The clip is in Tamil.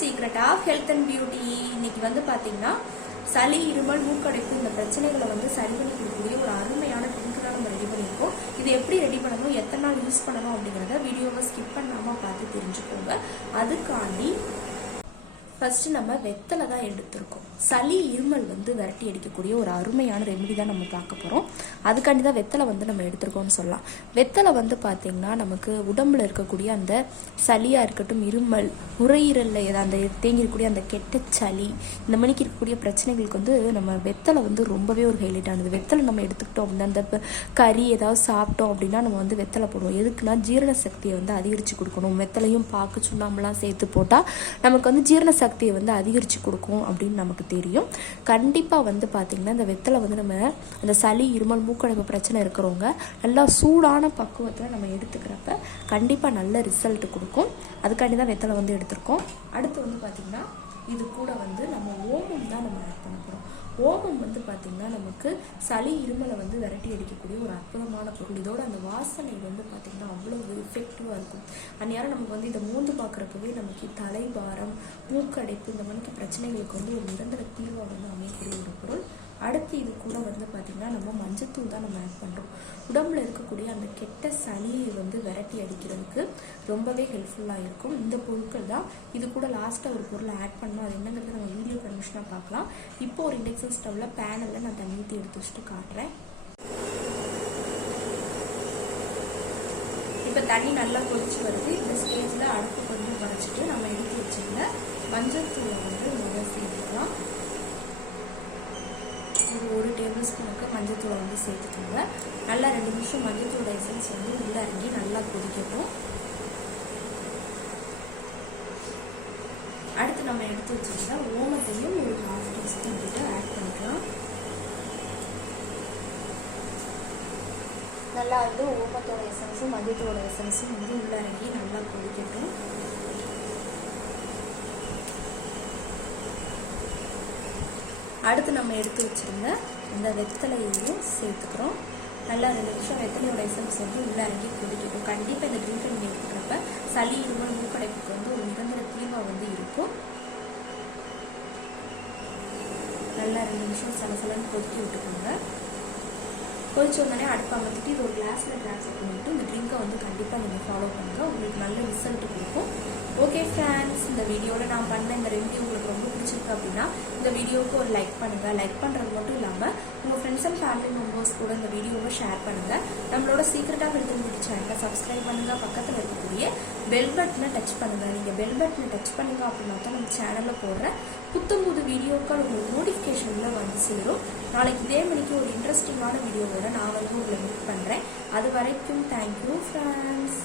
Secret of health and beauty. இன்னைக்கு வந்து பாத்தீங்கன்னா சளி, இருமல், மூக்கடைப்பு இந்த பிரச்சனைகளை வந்து சரி பண்ணி கொடுக்கக்கூடிய ஒரு அருமையான ட்ரிங்க் தான் நம்ம ரெடி பண்ணியிருக்கோம். இது எப்படி ரெடி பண்ணணும், எத்தனை நாள் யூஸ் பண்ணணும் அப்படிங்கிறத வீடியோவை ஸ்கிப் பண்ணாமல் பார்த்து தெரிஞ்சுக்கோங்க. அதுக்காண்டி ஃபர்ஸ்ட் நம்ம வெத்தலை தான் எடுத்திருக்கோம். சளி, இருமல் வந்து விரட்டி அடிக்கக்கூடிய ஒரு அருமையான ரெமெடி தான் நம்ம பார்க்க போகிறோம். அதுக்காண்டி தான் வெத்தலை வந்து நம்ம எடுத்திருக்கோம்னு சொல்லலாம். வெத்தலை வந்து பார்த்திங்கன்னா நமக்கு உடம்புல இருக்கக்கூடிய அந்த சளியாக இருக்கட்டும், இருமல், நுரையீரலில் அந்த தேங்கிருக்கக்கூடிய அந்த கெட்ட சளி, இந்த மணிக்கு இருக்கக்கூடிய பிரச்சனைகளுக்கு வந்து நம்ம வெத்தலை வந்து ரொம்பவே ஒரு ஹைலைட் ஆனது. வெத்தலை நம்ம எடுத்துக்கிட்டோம் அப்படின்னா அந்த கறி ஏதாவது சாப்பிட்டோம் அப்படின்னா நம்ம வந்து வெத்தலை போடுவோம். எதுக்குன்னா ஜீரண சக்தியை வந்து அதிகரித்து கொடுக்கணும். வெத்தலையும் பாக்கு சுண்ணாம்பெல்லாம் சேர்த்து போட்டால் நமக்கு வந்து ஜீரண சக்தியை வந்து அதிகரித்து கொடுக்கும் அப்படின்னு நமக்கு தெரியும். கண்டிப்பாக வந்து பார்த்திங்கன்னா இந்த வெத்தலை வந்து நம்ம அந்த சளி, இருமல், மூக்கடைப்பு பிரச்சனை இருக்கிறவங்க நல்லா சூடான பக்குவத்தில் நம்ம எடுத்துக்கிறப்ப கண்டிப்பாக நல்ல ரிசல்ட் கொடுக்கும். அதுக்காண்டி தான் வெத்தலை வந்து எடுத்திருக்கோம். அடுத்து வந்து பார்த்திங்கன்னா இது கூட வந்து நம்ம ஓமம் தான் நம்ம ஆட் பண்ண போகிறோம். ஓமம் வந்து பார்த்திங்கன்னா நமக்கு சளி, இருமலை வந்து விரட்டி அடிக்கக்கூடிய ஒரு அற்புதமான பொருள். இதோட அந்த வாசனை வந்து பார்த்திங்கன்னா அவ்வளோ எஃபெக்டிவாக இருக்கும். அந்நேரம் நமக்கு வந்து இதை மூந்து பார்க்குறப்பவே நமக்கு தலைபாரம், மூக்கடைப்பு இந்த மாதிரி பிரச்சனைகளுக்கு வந்து ஒரு நிரந்தர தீர்வாக வந்து அமையக்கூடிய ஒரு பொருள். அடுத்து இது கூட வந்து பார்த்திங்கன்னா நம்ம மஞ்சத்தூள் தான் நம்ம ஆட் பண்ணுறோம். உடம்புல இருக்கக்கூடிய அந்த கெட்ட சளியை வந்து விரட்டி அடிக்கிறதுக்கு ரொம்பவே ஹெல்ப்ஃபுல்லாக இருக்கும் இந்த பொருட்கள் தான். இது கூட லாஸ்ட்டாக ஒரு பொருளை ஆட் பண்ணோம். அது என்னங்கிறது நம்ம வீடியோ கண்டிஷனாக பார்க்கலாம். இப்போ ஒரு இண்டக்ஷன் ஸ்டவ்வில் பேனலில் நான் தண்ணி ஊற்றி எடுத்து வச்சுட்டு காட்டுறேன். இப்போ தண்ணி நல்லா கொதிச்சு வருது. இந்த ஸ்டேஜில் அடுப்பு கொஞ்சம் குறைச்சிட்டு நம்ம எடுத்து வச்சுருந்த மஞ்சள் தூளை வந்து முதல் சேர்த்துக்கலாம். ஒரு 1 டேபிள் ஸ்பூனுக்கு மஞ்சள் தூளை வந்து சேர்த்துக்கோங்க. நல்லா 2 நிமிஷம் மஞ்சள் தூளோட எசன்ஸ் வந்து உள்ளே இறங்கி நல்லா கொதிக்கட்டும். அடுத்து நம்ம எடுத்து வச்சுருந்தா ஓமத்தையும் ஒரு 1/2 டீஸ்பூன் கிட்ட ஆட் பண்ணிக்கலாம். நல்லா வந்து ஓமத்தோட எசன்ஸும் மஞ்சத்தோட எசன்ஸும் வந்து உள்ளே இறங்கி நல்லா கொதிக்கட்டும். அடுத்து நம்ம எடுத்து வச்சுருந்த இந்த வெத்தலையையும் சேர்த்துக்கிறோம். நல்லா 2 நிமிஷம் வெத்தலையோட எசன்ஸ் வந்து உள்ளே இறங்கி கொதிக்கட்டும். கண்டிப்பாக இந்த ட்ரிங்க் நீங்கள் எடுத்துக்கிறப்ப சளி, இருமல், மூக்கடைப்புக்கு வந்து ஒரு நிரந்தர தீர்வாக வந்து இருக்கும். நல்லா 2 நிமிஷம் சலசலன்னு கொதிக்க விட்டுக்கோங்க. கொதிச்ச உடனே அடுப்பை அமர்த்திட்டு இது ஒரு கிளாஸில் ட்ரான்ஸ்ஃபர் பண்ணிவிட்டு இந்த ட்ரிங்கை வந்து கண்டிப்பாக நீங்கள் ஃபாலோ பண்ணுங்கள். உங்களுக்கு நல்ல ரிசல்ட் கொடுக்கும். ஓகே ஃப்ரெண்ட்ஸ், இந்த வீடியோவில் நான் பண்ண இந்த ரெமெடி உங்களுக்கு ரொம்ப பிடிச்சிருக்கு அப்படின்னா இந்த வீடியோவுக்கு ஒரு லைக் பண்ணுங்கள். லைக் பண்ணுறது மட்டும் இல்லாமல் உங்கள் ஃப்ரெண்ட்ஸ் அண்ட் ஃபேமிலி மெம்பர்ஸ் கூட இந்த வீடியோவை ஷேர் பண்ணுங்கள். நம்மளோட சீக்ரெட்டாக ஹெல்த் அண்ட் பியூட்டி சேனலை சப்ஸ்கிரைப் பண்ணுங்கள். பக்கத்தில் இருக்கக்கூடிய பெல் பட்டனை டச் பண்ணுங்கள். நீங்கள் பெல் பட்டனை டச் பண்ணுங்க அப்படின்னா தான் நம்ம சேனலில் போடுற புது வீடியோக்கள் உங்களுக்கு நோட்டிஃபிகேஷனில் வந்து சேரும். நாளைக்கு இதே மணிக்கு ஒரு இன்ட்ரெஸ்டிங்கான வீடியோவோட நான் வந்து உங்களை மீட் பண்ணுறேன். அது வரைக்கும் தேங்க்யூ ஃப்ரெண்ட்ஸ்.